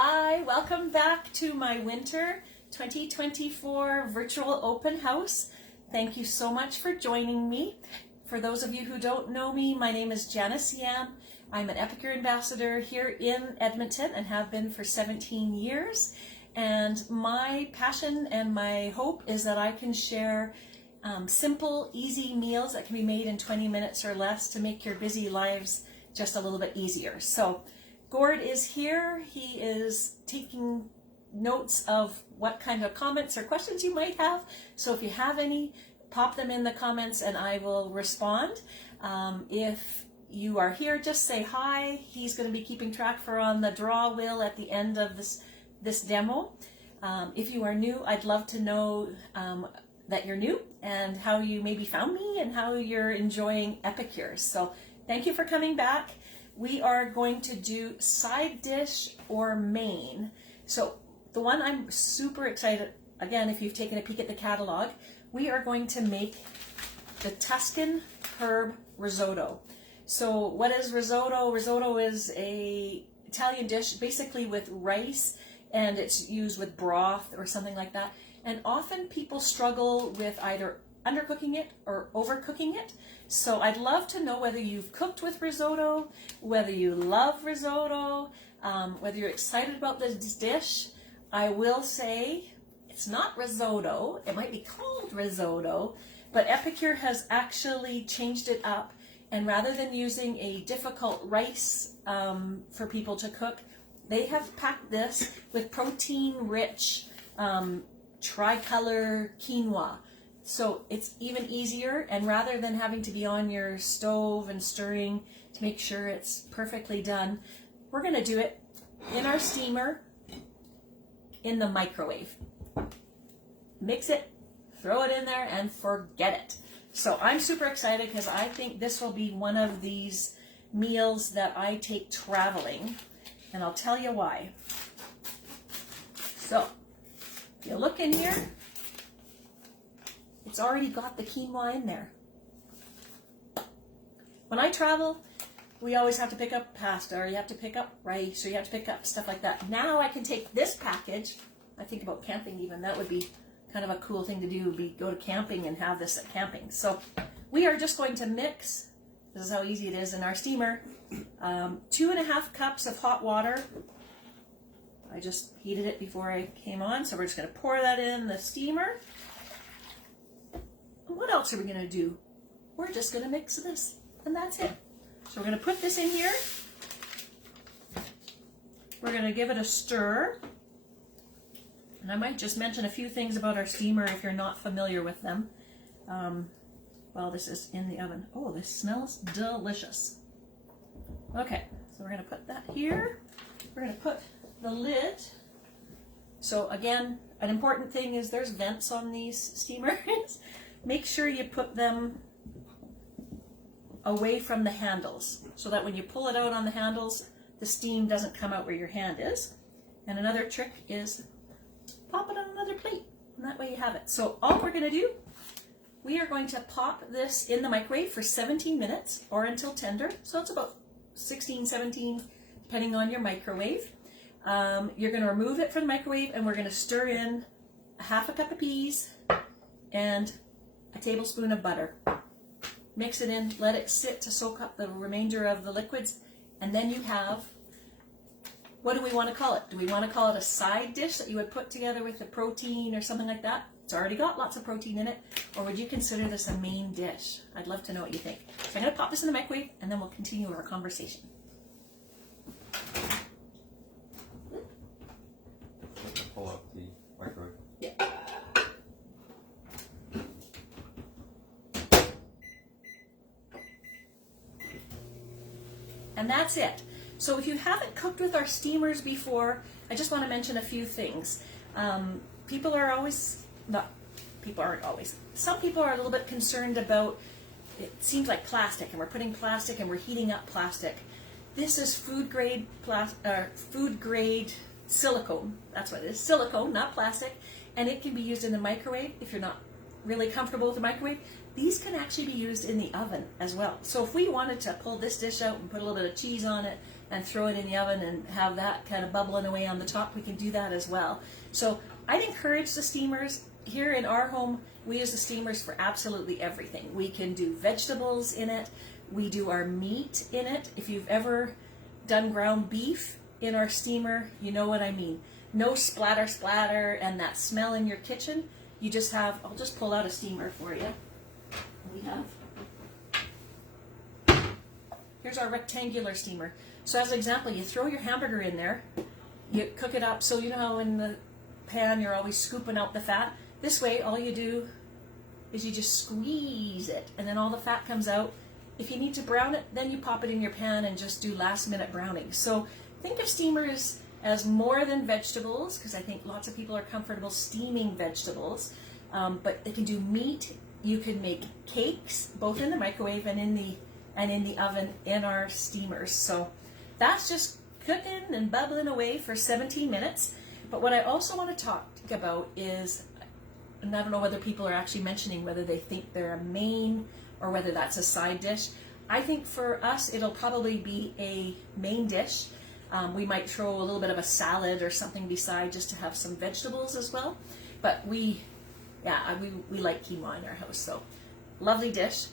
Hi, welcome back to my winter 2024 virtual open house. Thank you so much for joining me. For those of you who don't know me, my name is Janice Yam. I'm an Epicure Ambassador here in Edmonton and have been for 17 years. And my passion and my hope is that I can share simple, easy meals that can be made in 20 minutes or less to make your busy lives just a little bit easier. So Gord is here. He is taking notes of what kind of comments or questions you might have. So if you have any, pop them in the comments and I will respond. If you are here, just say hi. He's going to be keeping track for on the draw wheel at the end of this demo. If you are new, I'd love to know that you're new and how you maybe found me and how you're enjoying Epicure. So thank you for coming back. We are going to do side dish or main. So the one I'm super excited, again, if you've taken a peek at the catalog, we are going to make the Tuscan Herb Risotto. So what is risotto? Risotto is a Italian dish basically with rice, and it's used with broth or something like that. And often people struggle with either undercooking it or overcooking it. So I'd love to know whether you've cooked with risotto, whether you love risotto, whether you're excited about this dish. I will say it's not risotto. It might be called risotto, but Epicure has actually changed it up. And rather than using a difficult rice for people to cook, they have packed this with protein-rich tricolor quinoa. So it's even easier, and rather than having to be on your stove and stirring to make sure it's perfectly done, we're going to do it in our steamer in the microwave. Mix it, throw it in there, and forget it. So I'm super excited because I think this will be one of these meals that I take traveling, and I'll tell you why. So if you look in here, it's already got the quinoa in there. When I travel, we always have to pick up pasta, or you have to pick up rice, or you have to pick up stuff like that. Now I can take this package. I think about camping even. That would be kind of a cool thing to do, go to camping and have this at camping. So we are just going to mix, this is how easy it is in our steamer, 2.5 cups of hot water. I just heated it before I came on, so we're just going to pour that in the steamer. What else are we going to do? We're just going to mix this, and that's it. So we're going to put this in here. We're going to give it a stir. And I might just mention a few things about our steamer if you're not familiar with them. While this is in the oven. Oh, this smells delicious. Okay, so we're going to put that here. We're going to put the lid. So again, an important thing is there's vents on these steamers. Make sure you put them away from the handles so that when you pull it out on the handles, the steam doesn't come out where your hand is. And another trick is pop it on another plate, and that way you have it. So all we're going to do, we are going to pop this in the microwave for 17 minutes or until tender. So it's about 16, 17, depending on your microwave. You're going to remove it from the microwave, and we're going to stir in 1/2 cup of peas and a tablespoon of butter. Mix it in, let it sit to soak up the remainder of the liquids, and then you have, what do we want to call it? Do we want to call it a side dish that you would put together with the protein or something like that? It's already got lots of protein in it. Or would you consider this a main dish? I'd love to know what you think. So I'm going to pop this in the microwave, and then we'll continue our conversation. Pull out the microwave. Yeah. And that's it. So if you haven't cooked with our steamers before, I just want to mention a few things. People are always, some people are a little bit concerned about, it seems like plastic, and we're putting plastic and we're heating up plastic. This is food grade silicone. That's what it is, silicone, not plastic. And it can be used in the microwave if you're not really comfortable with the microwave. These can actually be used in the oven as well. So if we wanted to pull this dish out and put a little bit of cheese on it, and throw it in the oven and have that kind of bubbling away on the top, we can do that as well. So I'd encourage the steamers. Here in our home, we use the steamers for absolutely everything. We can do vegetables in it. We do our meat in it. If you've ever done ground beef in our steamer, you know what I mean. No splatter and that smell in your kitchen. You just have, I'll just pull out a steamer for you. We have, here's our rectangular steamer. So as an example, you throw your hamburger in there, you cook it up. So you know how in the pan you're always scooping out the fat? This way, all you do is you just squeeze it, and then all the fat comes out. If you need to brown it, then you pop it in your pan and just do last minute browning. So think of steamers as more than vegetables, because I think lots of people are comfortable steaming vegetables, but they can do meat. You can make cakes, both in the microwave and in the oven in our steamers. So that's just cooking and bubbling away for 17 minutes. But what I also want to talk about is, and I don't know whether people are actually mentioning whether they think they're a main or whether that's a side dish. I think for us, it'll probably be a main dish. We might throw a little bit of a salad or something beside just to have some vegetables as well. But we like quinoa in our house, so lovely dish.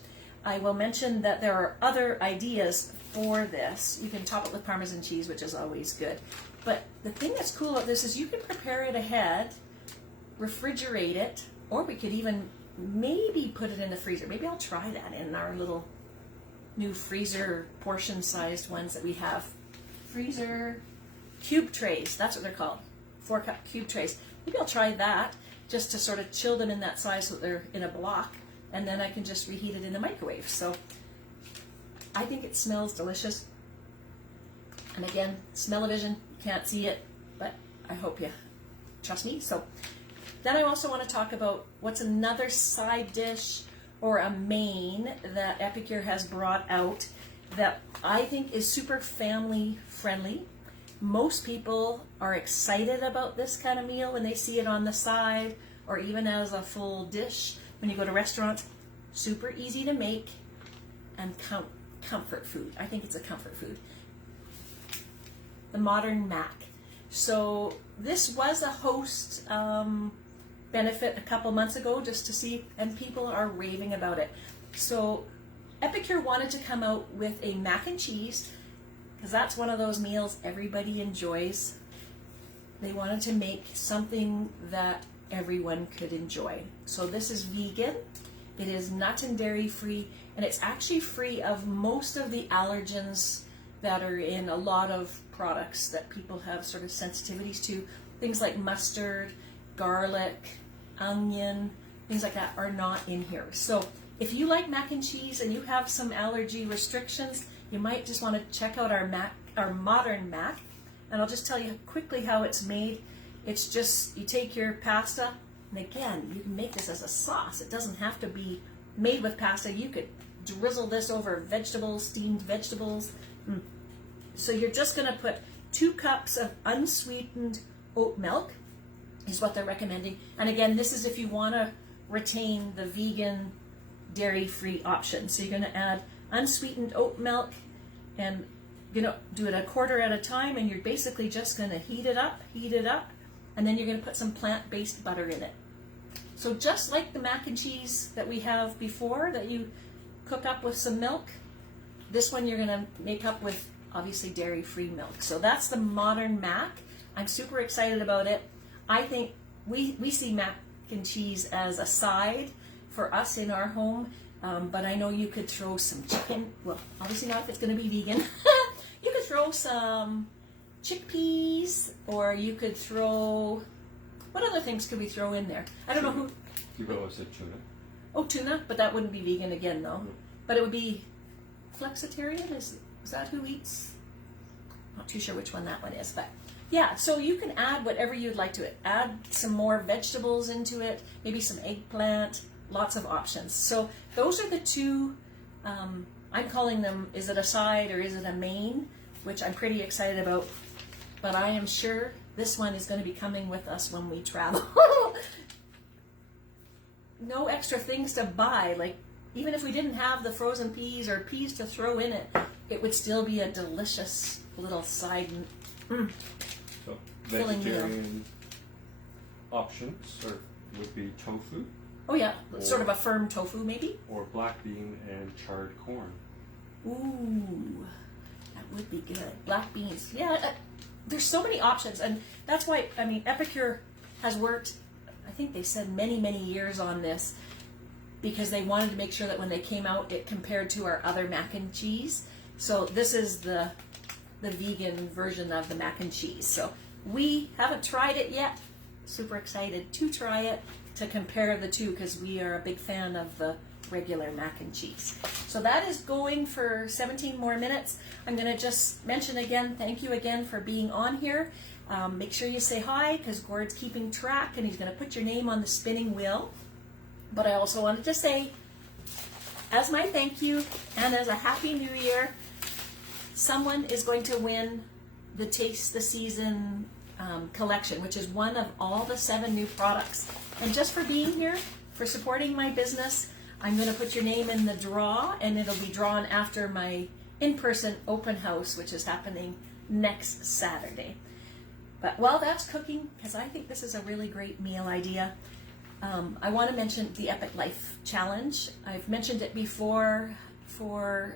I will mention that there are other ideas for this. You can top it with Parmesan cheese, which is always good. But the thing that's cool about this is you can prepare it ahead, refrigerate it, or we could even maybe put it in the freezer. Maybe I'll try that in our little new freezer portion-sized ones that we have. Freezer cube trays, that's what they're called. 4-cup cube trays. Maybe I'll try that just to sort of chill them in that size so they're in a block, and then I can just reheat it in the microwave. So I think it smells delicious. And again, smell-o-vision, you can't see it, but I hope you trust me. So then I also want to talk about what's another side dish or a main that Epicure has brought out that I think is super family friendly. Most people are excited about this kind of meal when they see it on the side or even as a full dish when you go to restaurants. Super easy to make and comfort food. I think it's a comfort food. The modern mac. So this was a host benefit a couple months ago just to see, and people are raving about it. So Epicure wanted to come out with a mac and cheese because that's one of those meals everybody enjoys. They wanted to make something that everyone could enjoy. So this is vegan, it is nut and dairy free, and it's actually free of most of the allergens that are in a lot of products that people have sort of sensitivities to. Things like mustard, garlic, onion, things like that are not in here. So if you like mac and cheese and you have some allergy restrictions, you might just want to check out our modern mac. And I'll just tell you quickly how it's made. It's just, you take your pasta, and again, you can make this as a sauce. It doesn't have to be made with pasta. You could drizzle this over vegetables, steamed vegetables. So you're just going to put 2 cups of unsweetened oat milk is what they're recommending. And again, this is if you want to retain the vegan dairy-free option. So you're going to add unsweetened oat milk and do it a quarter at a time, and you're basically just going to heat it up, and then you're going to put some plant-based butter in it. So just like the mac and cheese that we have before that you cook up with some milk, this one you're going to make up with obviously dairy-free milk. So that's the modern mac. I'm super excited about it. I think we see mac and cheese as a side for us in our home, but I know you could throw some chicken. Well, obviously not if it's going to be vegan. You could throw some chickpeas, or you could throw, what other things could we throw in there? I don't know who. You could always say tuna. Oh, tuna, but that wouldn't be vegan again, though. But it would be flexitarian. Is that who eats? Not too sure which one that one is, but yeah. So you can add whatever you'd like to it. Add some more vegetables into it, maybe some eggplant. Lots of options. So those are the two. I'm calling them, is it a side or is it a main, which I'm pretty excited about. But I am sure this one is going to be coming with us when we travel. No extra things to buy. Like, even if we didn't have the frozen peas or peas to throw in it, it would still be a delicious little side. So Filling meal. vegetarian options would be tofu Oh yeah, sort of a firm tofu maybe. or black bean and charred corn. Ooh, that would be good. Black beans. Yeah, there's so many options, and that's why, I mean, Epicure has worked, I think they said many, many years on this, because they wanted to make sure that when they came out, it compared to our other mac and cheese. So this is the vegan version of the mac and cheese. So we haven't tried it yet. Super excited to try it, to compare the two, because we are a big fan of the regular mac and cheese. So that is going for 17 more minutes. I'm going to just mention again, thank you again for being on here. Make sure you say hi, because Gord's keeping track and he's going to put your name on the spinning wheel. But I also wanted to say, as my thank you and as a happy new year, someone is going to win the Taste the Season collection, which is one of all the 7 new products. And just for being here, for supporting my business, I'm going to put your name in the draw, and it'll be drawn after my in-person open house, which is happening next Saturday. But while that's cooking, because I think this is a really great meal idea, I want to mention the Epic Life Challenge. I've mentioned it before. For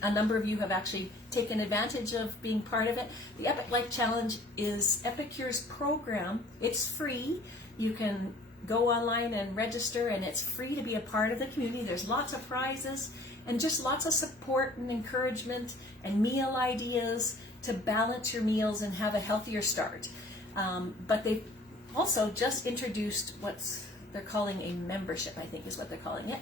a number of you have actually taken advantage of being part of it. The Epic Life Challenge is Epicure's program. It's free. You can go online and register, and it's free to be a part of the community. There's lots of prizes and just lots of support and encouragement and meal ideas to balance your meals and have a healthier start. But they've also just introduced they're calling a membership, I think is what they're calling it.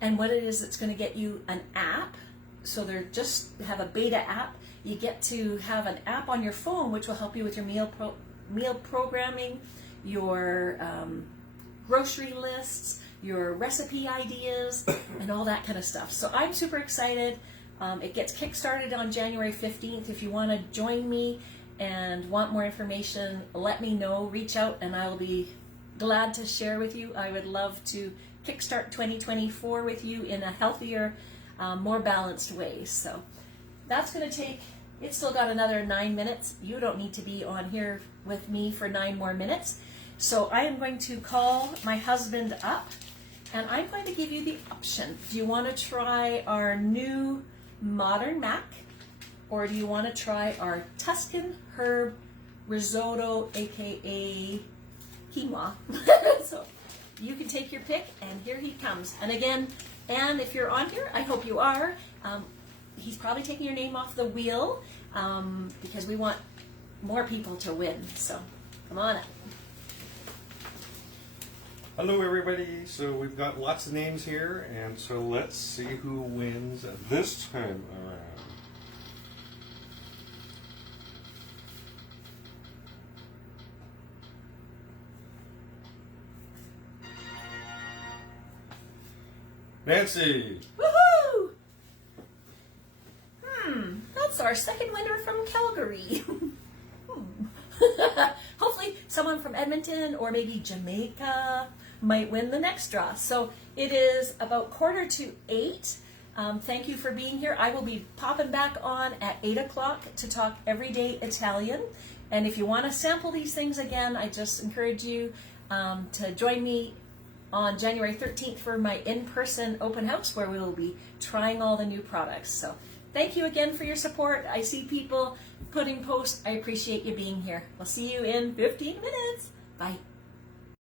And what it is, it's going to get you an app. So they're just have a beta app. You get to have an app on your phone, which will help you with your meal programming, your grocery lists, your recipe ideas, and all that kind of stuff. So I'm super excited. It gets kickstarted on January 15th. If you want to join me and want more information, let me know. Reach out and I will be glad to share with you. I would love to kickstart 2024 with you in a healthier, more balanced way. So that's going to take, it's still got another 9 minutes. You don't need to be on here with me for 9 more minutes. So I am going to call my husband up, and I'm going to give you the option. Do you want to try our new modern mac, or do you want to try our Tuscan Herb Risotto, aka quinoa? So you can take your pick, and here he comes. And again, and if you're on here, I hope you are, he's probably taking your name off the wheel, because we want more people to win. So come on up. Hello everybody, so we've got lots of names here, and so let's see who wins this time around. Nancy! Woohoo! That's our second winner from Calgary. Hopefully someone from Edmonton or maybe Jamaica might win the next draw. So it is about 7:45. Thank you for being here. I will be popping back on at 8 o'clock to talk everyday Italian. And if you want to sample these things again, I just encourage you to join me on January 13th for my in-person open house, where we will be trying all the new products. So thank you again for your support. I see people putting posts. I appreciate you being here. We'll see you in 15 minutes. Bye.